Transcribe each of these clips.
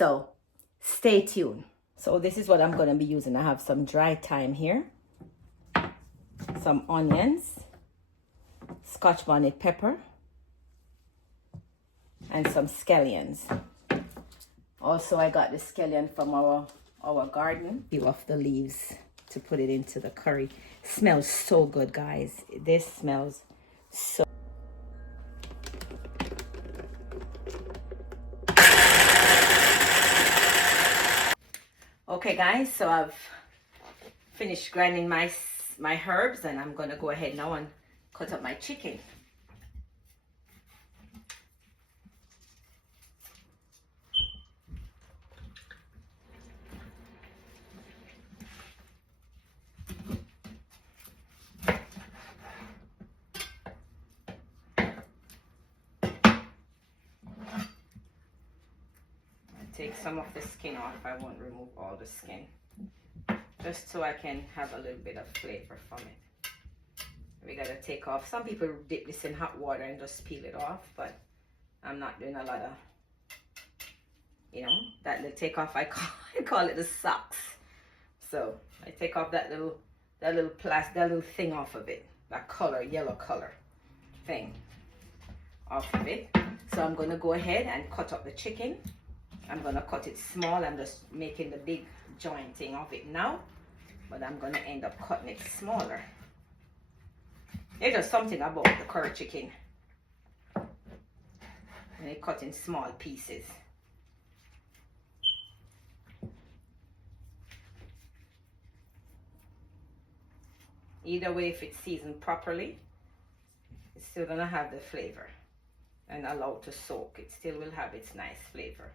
So stay tuned. So this is what I'm going to be using. I have some dry thyme here, some onions, Scotch bonnet pepper, and some scallions. Also, I got the scallion from our garden. Peel off the leaves to put it into the curry. Smells so good, guys. This smells so. Okay, guys, so I've finished grinding my herbs, and I'm gonna go ahead now and cut up my chicken. Take some of the skin off. I won't remove all the skin, just so I can have a little bit of flavor from it. We gotta take off. Some people dip this in hot water and just peel it off, but I'm not doing a lot of, you know, that little take off. I call it the socks. So I take off that little thing off of it, that color, yellow color thing off of it. So I'm gonna go ahead and cut up the chicken. I'm gonna cut it small. I'm just making the big jointing of it now, but I'm gonna end up cutting it smaller. There's just something about the curry chicken and it cut in small pieces. Either way, if it's seasoned properly, it's still gonna have the flavor and allowed to soak. It still will have its nice flavor.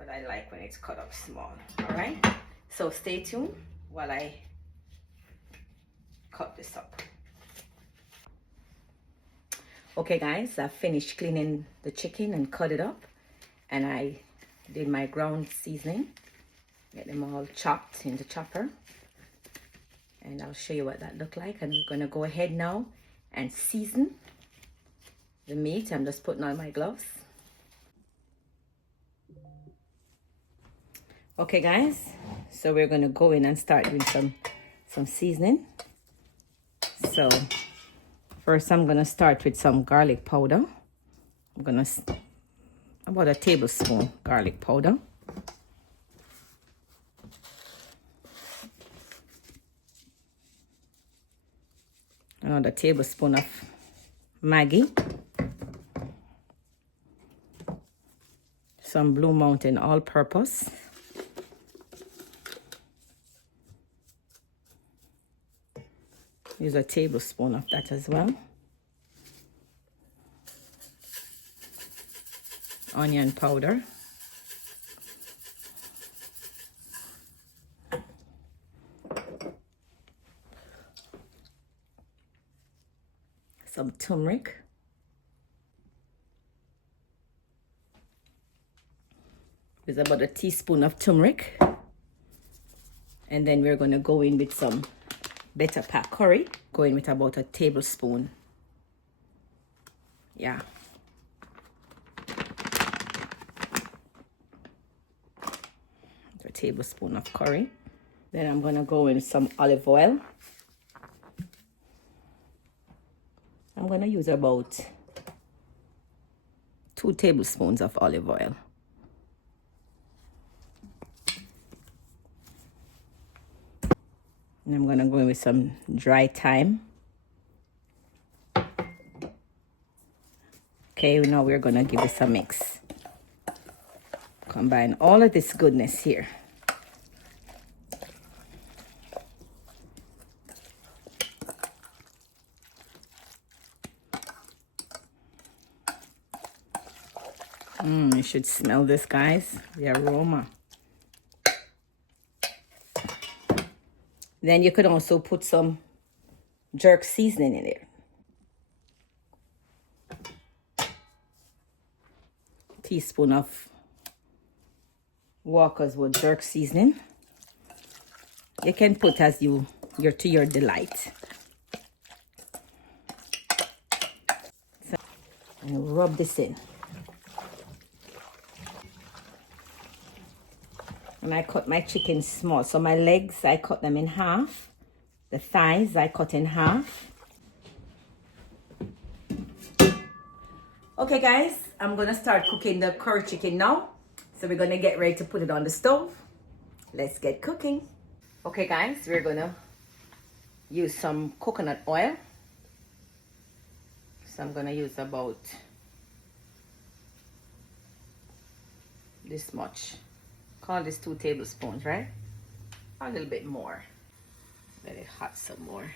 But I like when it's cut up small. All right, so stay tuned while I cut this up. Okay, guys, I finished cleaning the chicken and cut it up, and I did my ground seasoning. Get them all chopped in the chopper, and I'll show you what that looked like. And we're gonna go ahead now and season the meat. I'm just putting on my gloves. Okay, guys, so we're gonna go in and start doing some seasoning. So first I'm gonna start with some garlic powder. I'm gonna about a tablespoon garlic powder. Another tablespoon of Maggi. Some Blue Mountain all-purpose. Use a tablespoon of that as well. Onion powder. Some turmeric. There's about a teaspoon of turmeric. And then we're going to go in with some Betapac curry, going with about a tablespoon. Yeah. A tablespoon of curry. Then I'm gonna go in some olive oil. I'm gonna use about 2 tablespoons of olive oil. And I'm gonna go in with some dry thyme. Okay, now we're gonna give this a mix. Combine all of this goodness here. You should smell this, guys, the aroma. Then you could also put some jerk seasoning in there. Teaspoon of Walkerswood jerk seasoning. You can put as to your delight. So, and rub this in. And I cut my chicken small. So my legs, I cut them in half. The thighs, I cut in half. Okay guys, I'm gonna start cooking the curry chicken now. So we're gonna get ready to put it on the stove. Let's get cooking. Okay guys, we're gonna use some coconut oil. So I'm gonna use about this much. Call this 2 tablespoons, right? A little bit more. Let it hot some more.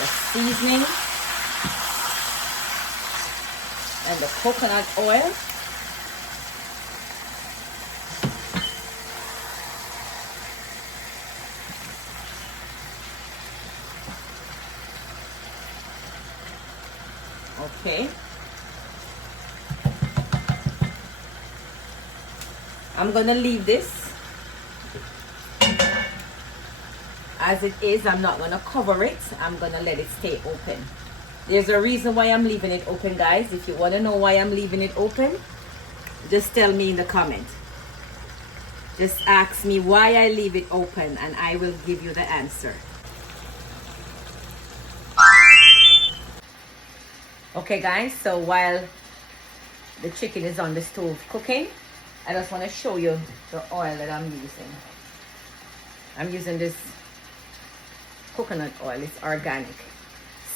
The seasoning and the coconut oil. Okay. I'm gonna leave this as it is. I'm not gonna cover it. I'm gonna let it stay open. There's a reason why I'm leaving it open, guys. If you want to know why I'm leaving it open, just tell me in the comment. Just ask me why I leave it open and I will give you the answer. Okay guys, so while the chicken is on the stove cooking, I just want to show you the oil that I'm using. I'm using this coconut oil. It's organic.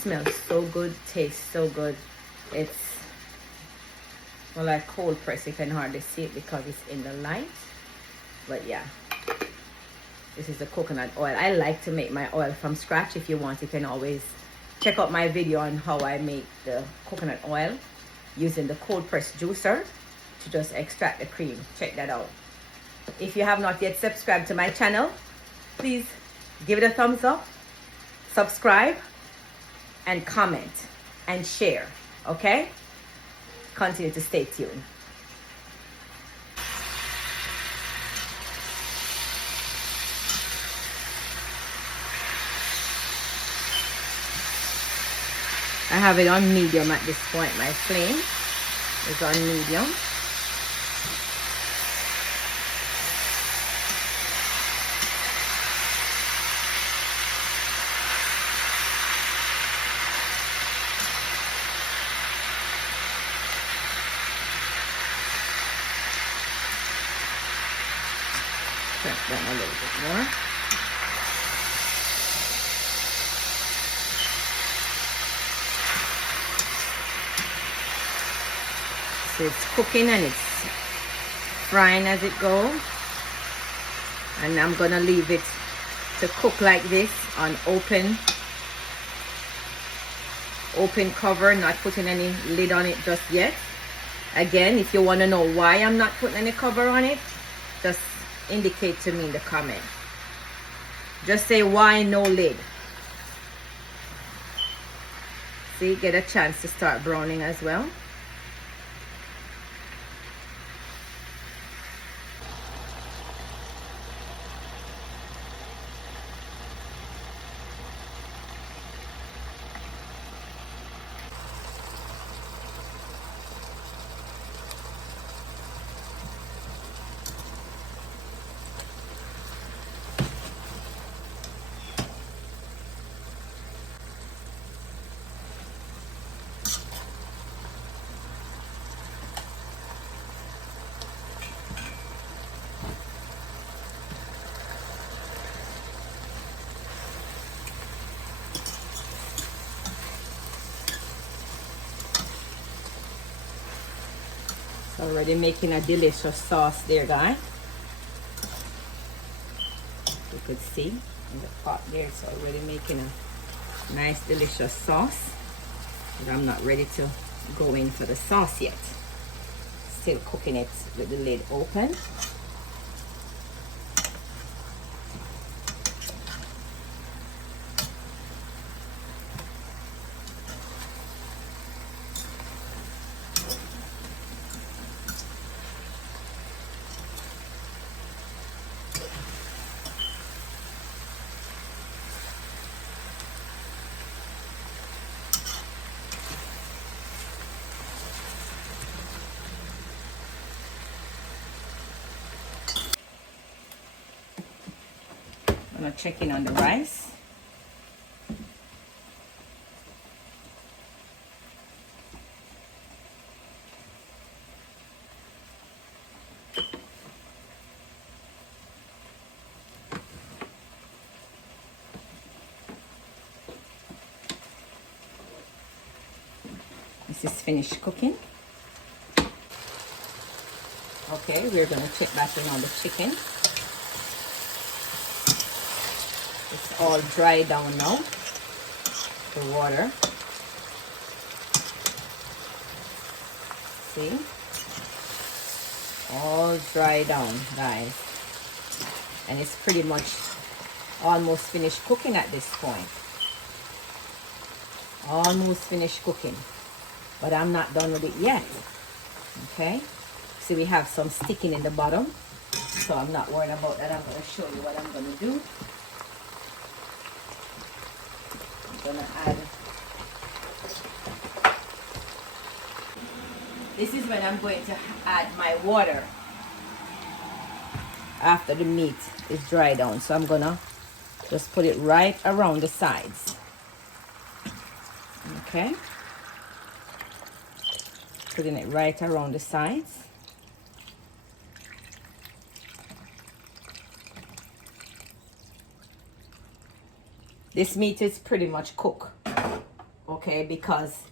Smells so good, tastes so good. It's, well, I cold press. You can hardly see it because it's in the light. But yeah, this is the coconut oil. I like to make my oil from scratch. If you want, you can always check out my video on how I make the coconut oil using the cold press juicer to just extract the cream. Check that out. If you have not yet subscribed to my channel, please give it a thumbs up, subscribe, and comment and share. Okay? Continue to stay tuned. I have it on medium at this point. My flame is on medium. Turn it down a little bit more. So it's cooking and it's frying as it goes, and I'm gonna leave it to cook like this on open cover, not putting any lid on it just yet. Again, if you want to know why I'm not putting any cover on it, just indicate to me in the comment. Just say why no lid. See, get a chance to start browning as well. Already making a delicious sauce there, guys. You could see in the pot there, it's already making a nice delicious sauce. But I'm not ready to go in for the sauce yet. Still cooking it with the lid open. I'm gonna check in on the rice. This is finished cooking. Okay, we're gonna check back in on the chicken. It's all dried down now, the water. See? All dry down, guys. And it's pretty much almost finished cooking at this point. Almost finished cooking. But I'm not done with it yet. Okay? See, we have some sticking in the bottom. So I'm not worried about that. I'm going to show you what I'm going to do. I'm going to add... This is when I'm going to add my water. After the meat is dried down. So I'm going to just put it right around the sides. Okay? Putting it right around the sides. This meat is pretty much cooked, okay, because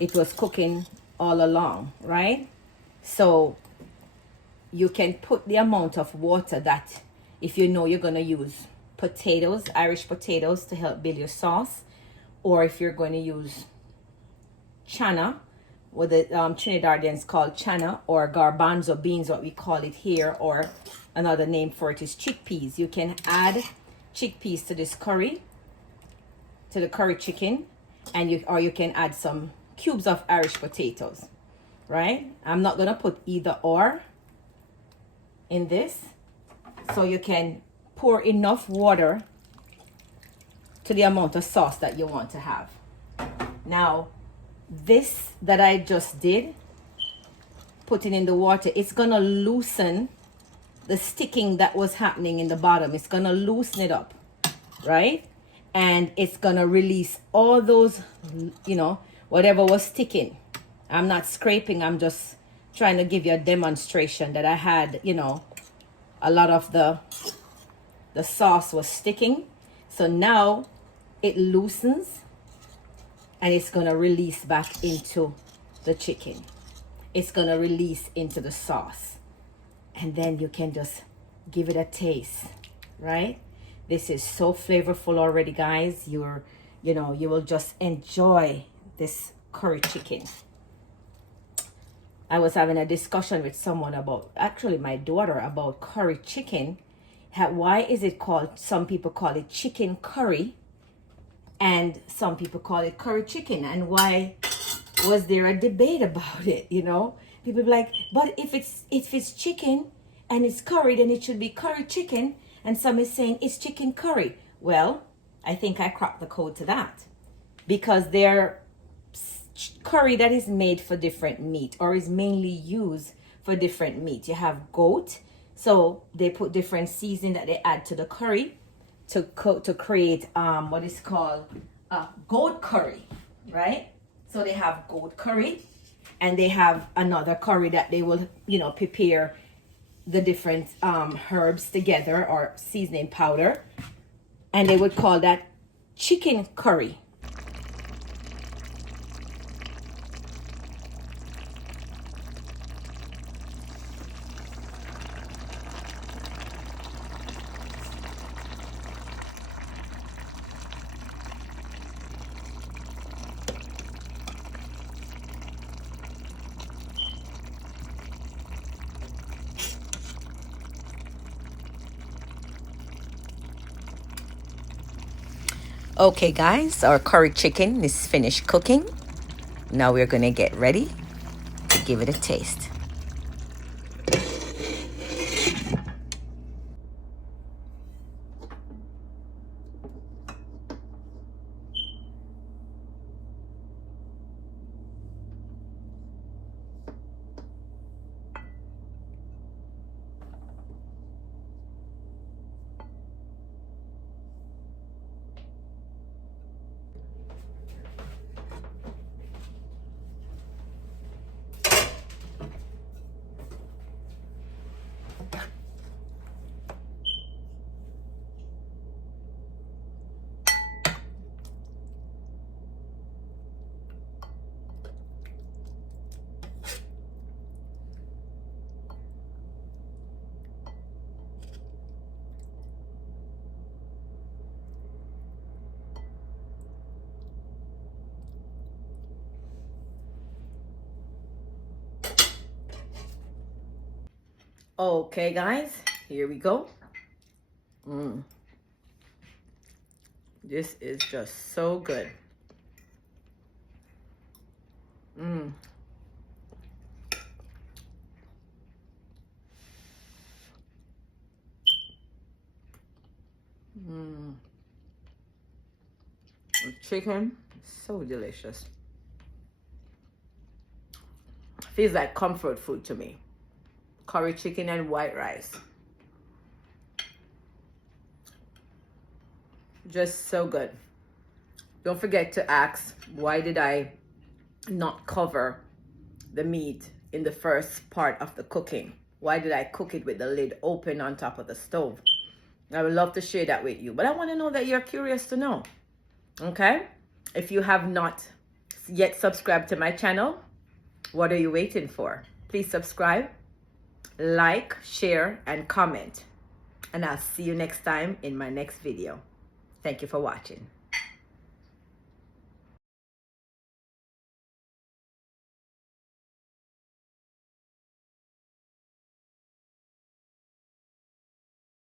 it was cooking all along, right? So you can put the amount of water that, if you know you're going to use potatoes, Irish potatoes, to help build your sauce, or if you're going to use chana, what the Trinidadians call chana, or garbanzo beans, what we call it here, or another name for it is chickpeas. You can add chickpeas to this curry, to the curry chicken, and you can add some cubes of Irish potatoes, right? I'm not gonna put either or in this, so you can pour enough water to the amount of sauce that you want to have. Now, this that I just did, putting in the water, it's gonna loosen the sticking that was happening in the bottom. It's gonna loosen it up, right? And it's gonna release all those, you know, whatever was sticking. I'm not scraping, I'm just trying to give you a demonstration that I had, you know, a lot of the sauce was sticking. So now it loosens and it's gonna release back into the chicken. It's gonna release into the sauce. And then you can just give it a taste, right? This is so flavorful already, guys. You will just enjoy this curry chicken. I was having a discussion with someone about, actually my daughter, about curry chicken. Why is it called, some people call it chicken curry and some people call it curry chicken, and why was there a debate about it? You know, people be like, but if it's chicken and it's curry, then it should be curry chicken. And some is saying it's chicken curry. Well, I think I cracked the code to that, because they're curry that is made for different meat, or is mainly used for different meat. You have goat, so they put different seasoning that they add to the curry to create what is called goat curry, right? So they have goat curry, and they have another curry that they will, you know, prepare the different herbs together, or seasoning powder, and they would call that chicken curry. Okay guys, our curry chicken is finished cooking. Now we're gonna get ready to give it a taste. Okay, guys, here we go. This is just so good. The chicken, so delicious. Feels like comfort food to me. Curry chicken and white rice. Just so good. Don't forget to ask, why did I not cover the meat in the first part of the cooking? Why did I cook it with the lid open on top of the stove? I would love to share that with you, but I want to know that you're curious to know. Okay? If you have not yet subscribed to my channel, what are you waiting for? Please subscribe, like, share, and comment. And I'll see you next time in my next video. Thank you for watching.